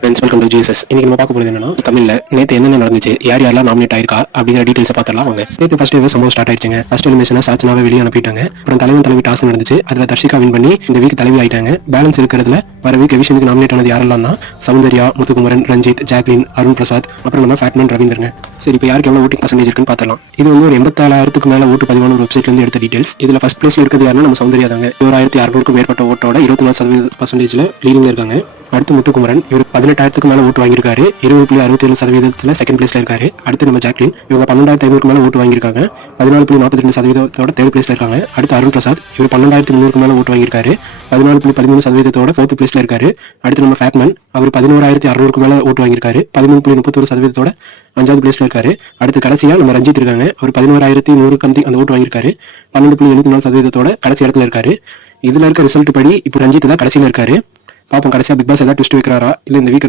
Friends, welcome to GSS. இன்னைக்கு நம்ம பார்க்க போகிறது என்னன்னா, தமிழ்ல நேற்று என்னென்ன நடந்துச்சு, யார் யாரெல்லாம் நாமினேட் ஆயிருக்கா அப்படிங்கிற டீடைல்ஸ் பார்த்துலாம் வாங்க. நேற்று ஃபர்ஸ்ட் டே சம்பவம் ஸ்டார்ட் ஆயிடுச்சுங்க. ஃபர்ஸ்ட் எலிமினேஷன் சாச்சனாவை வெளியே அனுப்பிட்டாங்க. அப்புறம் தலைவி டாஸ்க் நடந்துச்சு. அதுல தர்ஷிகா வின் பண்ணி இந்த வீக் தலைவி ஆயிட்டாங்க. பேலன்ஸ் இருக்கிறதுல வர வீக் எவிஷனுக்கு நாமினேட் ஆனது யாரெல்லாம்னா சௌந்தர்யா, முத்துக்குமரன், ரஞ்சித், ஜாக்லின், அருண் பிரசாத், அப்புறம் நம்ம ஃபேட்மேன் ரவீந்திரங்க. சரி, இப்போ யாருக்கு எவ்வளவு ஓட்டிங் பர்சன்டேஜ் இருக்குன்னு பார்த்தலாம். இது வந்து ஒரு 87,000க்கு மேல ஓட்டு பதிவான ஒரு வெப்சைட்ல இருந்து எடுத்த டீடைல்ஸ். இதுல ஃபர்ஸ்ட் பிளேஸ்ல இருக்கிறது யாருன்னா நம்ம சௌந்தர்யா தாங்க. 1600க்கும் மேற்பட்ட ஓட்டோட 24% லீடிங்ல இருக்காங்க. அடுத்து முத்துக்குமரன், இவர் 18,000க்கு மேல ஓட்டு வாங்கியிருக்காரு. 20.67% செகண்ட் பிளேஸ்ல இருக்காரு. அடுத்து நம்ம ஜாக்லின், இவங்க 12,500க்கு மேல ஓட்டு வாங்கியிருக்காங்க. 14.42% தேர்ட் பிளேஸ்ல இருக்காங்க. அடுத்து அருண் பிரசாத், இவர் 12,300க்கு மேல ஓட்டு வாங்கியிருக்காரு. 14.13% ஃபோர்த் பிளேஸ்ல இருக்காரு. அடுத்து நம்ம ஃபேட்மேன், அவர் 11,600க்கு மேல ஓட்டு வாங்கியிருக்காரு. 13.31% 5வது பிளேஸ்ல இருக்காரு. அடுத்து கடைசியா நம்ம ரஞ்சித் இருக்காங்க. அவர் 11,100 அந்த ஓட்டு வாங்கியிருக்காரு. 12.74% கடைசி இடத்துல இருக்காரு. இதுல இருக்க ரிசல்ட் படி இப்போ ரஞ்சித் தான் கடைசியில இருக்காரு. பாப்போம் கடைசியா பிக் பாஸ் ஏதாவது ட்விஸ்ட் வைக்கிறாரா இல்ல இந்த வீக்